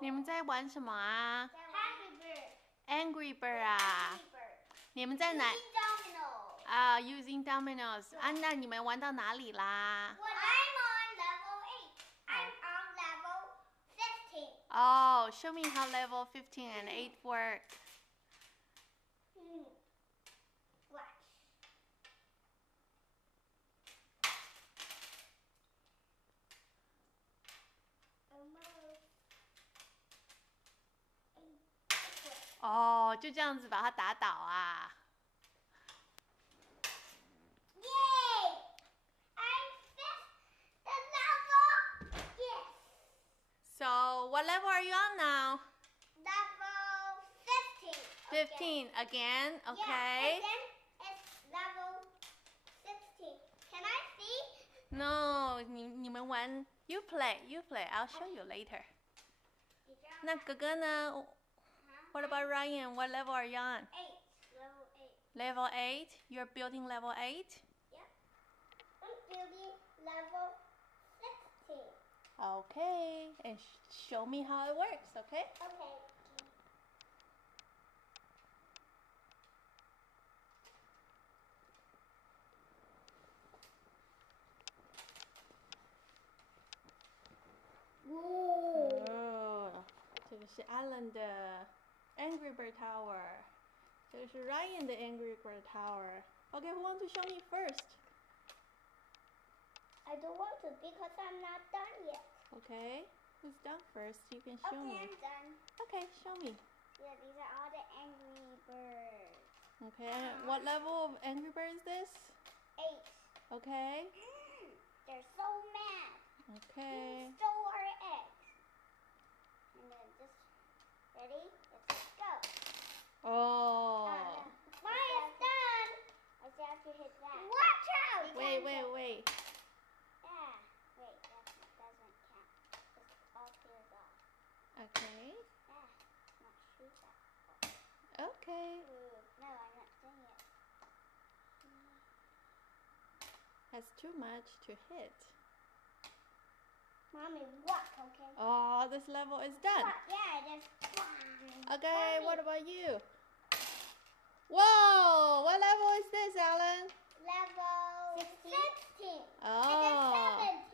你们在玩什么啊 Angry Bird。 ？Angry Bird 啊？ Angry Bird。 你们在哪？ Using dominoes。 啊，using dominoes 啊，那你们玩到哪里啦？ I'm on level 8. I'm on level 15. Oh, show me how level 15 and 8 work. Watch. Almost. 哦，就这样子把它打倒啊。 Yay! I'm fifth the level. Yes. So, what level are you on now? Level 15. 15 again, Yeah, okay? and then it's level 16. Can I see? No, 你们玩 You play. I'll show you later. 那哥哥呢 What about Ryan? What level are you on? 8. Level 8. Level 8? You're building level 8? Yeah. I'm building level 16. Okay, and show me how it works, okay? Okay. Whoa. 哦，这个是 Alan 的 Angry Bird Tower， 这个是 Ryan 的 Angry Bird Tower. Okay, who wants to show me first? I don't want to because I'm not done yet. Okay, who's done first? You can show me. I'm done. Okay, show me. Yeah, these are all the Angry Birds. Okay, what level of Angry Bird is this? 8. Okay, They're so mad. okay. You stole our eggs. And then just ready? Let's go. Oh. Mine's done. I just have to hit that. Watch out! Wait. Yeah. Wait, that doesn't count. Just all clears off. Okay, Yeah. Not shoot that. okay. Ooh, no, I'm not done yet. That's too much to hit. Mommy, walk, okay? Oh, this level is done. Walk. Yeah, just. Okay, Mommy. what about you? Whoa! What level is this, Alan? Level 16. Oh. And then 17.